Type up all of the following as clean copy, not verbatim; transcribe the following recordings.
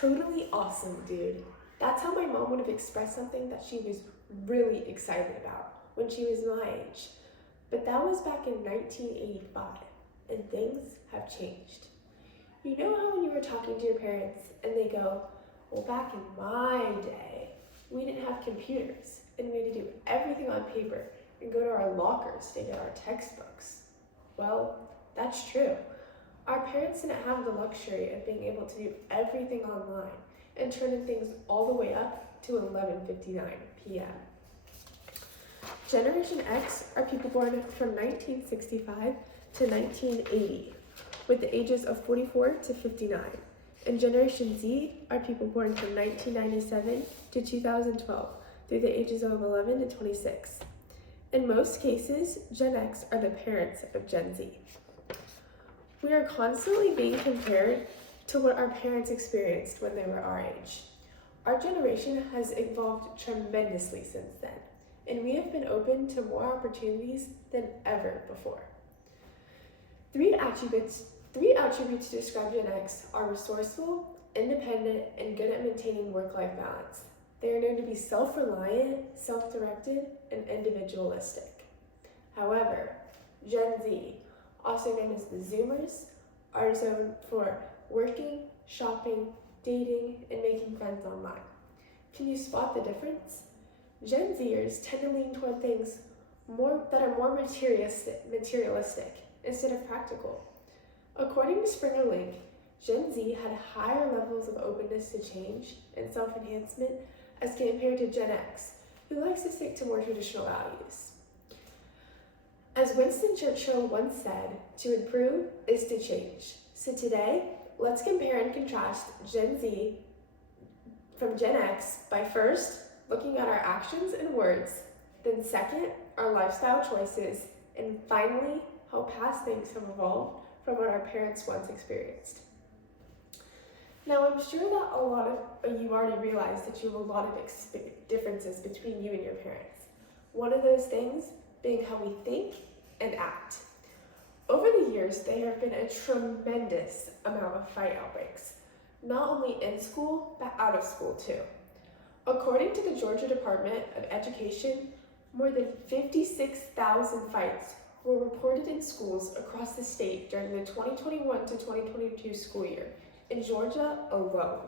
totally awesome, dude. That's how my mom would have expressed something that she was really excited about when she was my age. But that was back in 1985, and things have changed. You know how when you were talking to your parents and they go, well, back in my day, we didn't have computers and we had to do everything on paper and go to our lockers to get our textbooks. Well, that's true. Our parents didn't have the luxury of being able to do everything online and turning things all the way up to 11:59 p.m. Generation X are people born from 1965 to 1980, with the ages of 44 to 59. And Generation Z are people born from 1997 to 2012, through the ages of 11 to 26. In most cases, Gen X are the parents of Gen Z. We are constantly being compared to what our parents experienced when they were our age. Our generation has evolved tremendously since then, and we have been open to more opportunities than ever before. Three attributes to describe Gen X are resourceful, independent, and good at maintaining work-life balance. They are known to be self-reliant, self-directed, and individualistic. However, Gen Z, also known as the Zoomers, are zoned for working, shopping, dating, and making friends online. Can you spot the difference? Gen Zers tend to lean toward things that are more materialistic instead of practical. According to Springer Link, Gen Z had higher levels of openness to change and self-enhancement as compared to Gen X, who likes to stick to more traditional values. As Winston Churchill once said, to improve is to change. So today, let's compare and contrast Gen Z from Gen X by first looking at our actions and words, then second, our lifestyle choices, and finally, how past things have evolved from what our parents once experienced. Now, I'm sure that a lot of you already realize that you have a lot of differences between you and your parents. One of those things being how we think and act. Over the years, there have been a tremendous amount of fight outbreaks, not only in school, but out of school too. According to the Georgia Department of Education, more than 56,000 fights were reported in schools across the state during the 2021 to 2022 school year, in Georgia alone.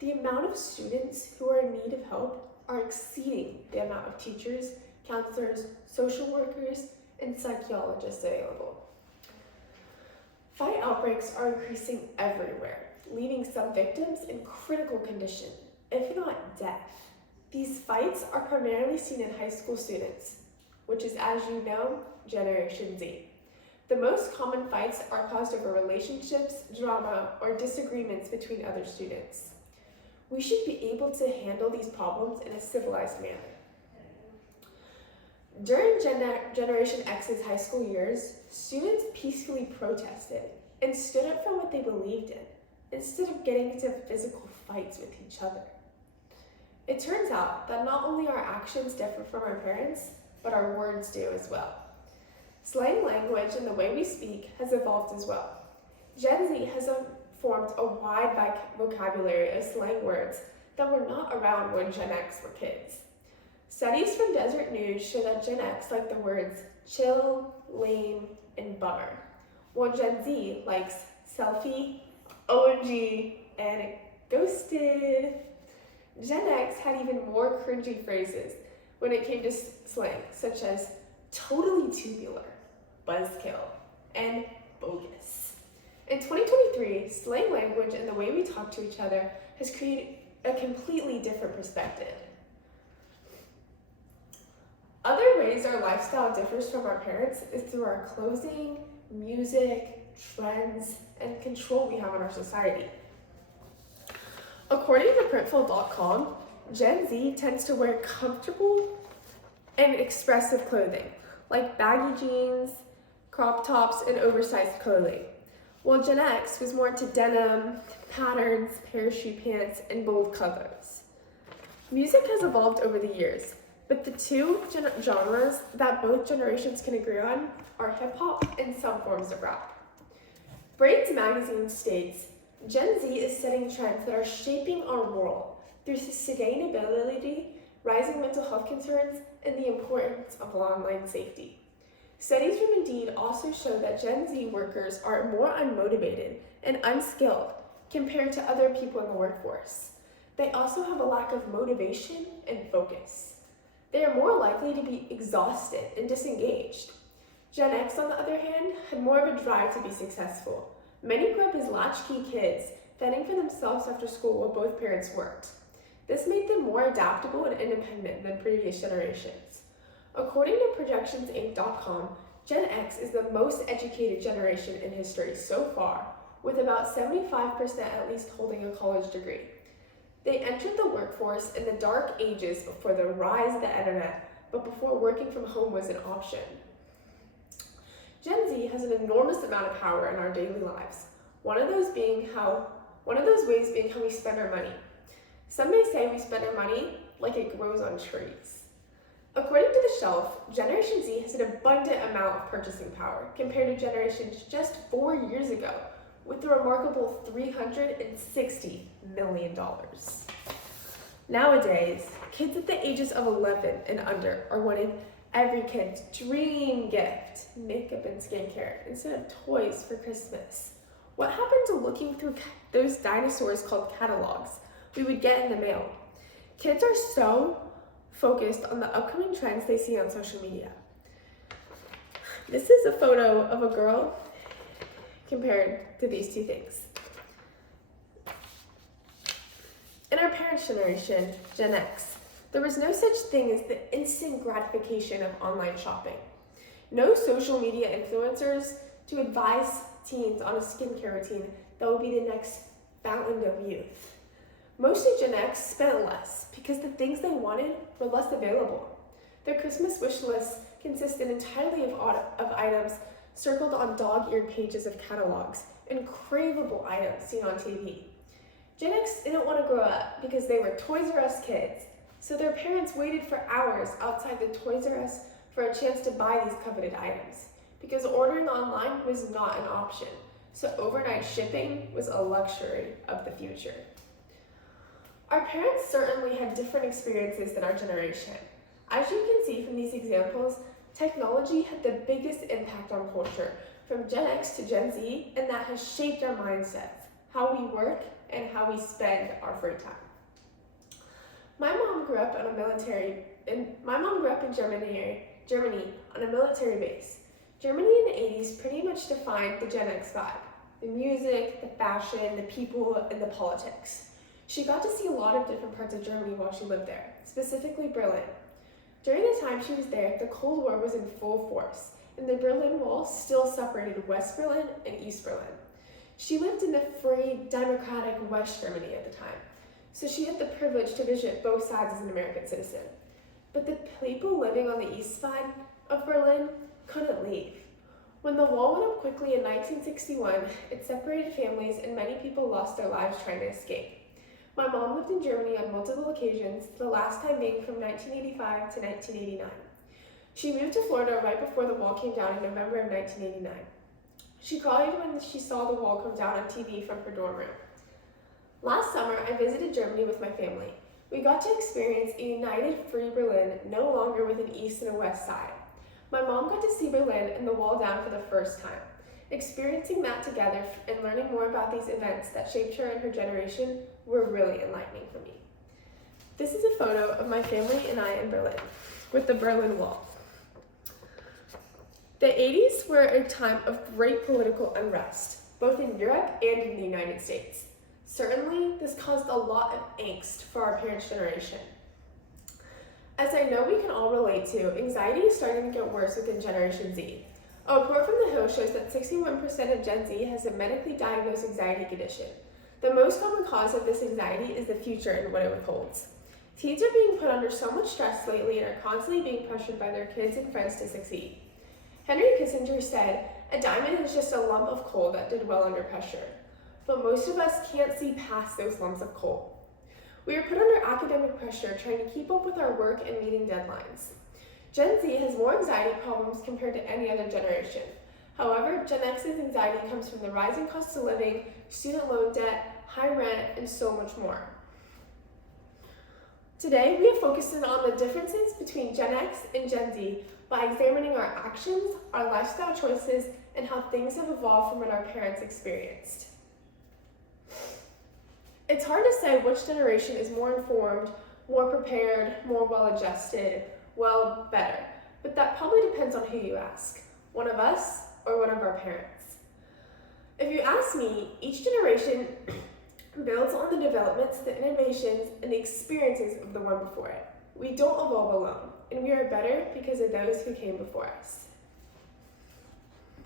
The amount of students who are in need of help are exceeding the amount of teachers, counselors, social workers, and psychologists available. Fight outbreaks are increasing everywhere, leaving some victims in critical condition, if not death. These fights are primarily seen in high school students, which is, as you know, Generation Z. The most common fights are caused over relationships, drama, or disagreements between other students. We should be able to handle these problems in a civilized manner. During Generation X's high school years, students peacefully protested and stood up for what they believed in, instead of getting into physical fights with each other. It turns out that not only our actions differ from our parents, but our words do as well. Slang language and the way we speak has evolved as well. Gen Z has formed a wide vocabulary of slang words that were not around when Gen X were kids. Studies from Desert News show that Gen X like the words chill, lame, and bummer, while Gen Z likes selfie, OMG, and ghosted. Gen X had even more cringy phrases when it came to slang, such as totally tubular, buzzkill, and bogus. In 2023, slang language and the way we talk to each other has created a completely different perspective. Other ways our lifestyle differs from our parents is through our clothing, music, trends, and control we have on our society. According to Printful.com, Gen Z tends to wear comfortable and expressive clothing, like baggy jeans, crop tops, and oversized clothing, while Gen X was more into denim, patterns, parachute pants, and bold colors. Music has evolved over the years, but the two genres that both generations can agree on are hip-hop and some forms of rap. Brains magazine states, Gen Z is setting trends that are shaping our world through sustainability, rising mental health concerns, and the importance of online safety. Studies from Indeed also show that Gen Z workers are more unmotivated and unskilled compared to other people in the workforce. They also have a lack of motivation and focus. They are more likely to be exhausted and disengaged. Gen X, on the other hand, had more of a drive to be successful. Many grew up as latchkey kids, fending for themselves after school while both parents worked. This made them more adaptable and independent than previous generations. According to projectionsinc.com, Gen X is the most educated generation in history so far, with about 75% at least holding a college degree. They entered the workforce in the dark ages before the rise of the internet, but before working from home was an option. Gen Z has an enormous amount of power in our daily lives. One of those ways being how we spend our money. Some may say we spend our money like it grows on trees. According to The Shelf, Generation Z has an abundant amount of purchasing power compared to generations just 4 years ago, with a remarkable $360 million. Nowadays, kids at the ages of 11 and under are wanting every kid's dream gift, makeup and skincare, instead of toys for Christmas. What happened to looking through those dinosaurs called catalogs we would get in the mail? Kids are so focused on the upcoming trends they see on social media. This is a photo of a girl compared to these two things. In our parents' generation, Gen X, there was no such thing as the instant gratification of online shopping. No social media influencers to advise teens on a skincare routine that would be the next fountain of youth. Mostly Gen X spent less because the things they wanted were less available. Their Christmas wish lists consisted entirely of items circled on dog-eared pages of catalogs and craveable items seen on TV. Gen X didn't want to grow up because they were Toys R Us kids, so their parents waited for hours outside the Toys R Us for a chance to buy these coveted items, because ordering online was not an option, so overnight shipping was a luxury of the future. Our parents certainly had different experiences than our generation. As you can see from these examples, technology had the biggest impact on culture, from Gen X to Gen Z, and that has shaped our mindsets, how we work, and how we spend our free time. My mom grew up in Germany on a military base. Germany in the 80s pretty much defined the Gen X vibe: the music, the fashion, the people, and the politics. She got to see a lot of different parts of Germany while she lived there, specifically Berlin. During the time she was there, the Cold War was in full force, and the Berlin Wall still separated West Berlin and East Berlin. She lived in the free, democratic West Germany at the time, so she had the privilege to visit both sides as an American citizen. But the people living on the east side of Berlin couldn't leave. When the wall went up quickly in 1961, it separated families and many people lost their lives trying to escape. My mom lived in Germany on multiple occasions, the last time being from 1985 to 1989. She moved to Florida right before the wall came down in November of 1989. She cried when she saw the wall come down on TV from her dorm room. Last summer, I visited Germany with my family. We got to experience a united free Berlin, no longer with an east and a west side. My mom got to see Berlin and the wall down for the first time. Experiencing that together and learning more about these events that shaped her and her generation were really enlightening for me. This is a photo of my family and I in Berlin, with the Berlin Wall. The 80s were a time of great political unrest, both in Europe and in the United States. Certainly, this caused a lot of angst for our parents' generation. As I know we can all relate to, anxiety is starting to get worse within Generation Z. A report from The Hill shows that 61% of Gen Z has a medically diagnosed anxiety condition. The most common cause of this anxiety is the future and what it withholds. Teens are being put under so much stress lately and are constantly being pressured by their kids and friends to succeed. Henry Kissinger said, "A diamond is just a lump of coal that did well under pressure." But most of us can't see past those lumps of coal. We are put under academic pressure trying to keep up with our work and meeting deadlines. Gen Z has more anxiety problems compared to any other generation. However, Gen X's anxiety comes from the rising cost of living, student loan debt, high rent, and so much more. Today, we are focusing on the differences between Gen X and Gen Z by examining our actions, our lifestyle choices, and how things have evolved from what our parents experienced. It's hard to say which generation is more informed, more prepared, more well-adjusted, well, better, but that probably depends on who you ask, one of us or one of our parents. If you ask me, each generation builds on the developments, the innovations, and the experiences of the one before it. We don't evolve alone, and we are better because of those who came before us.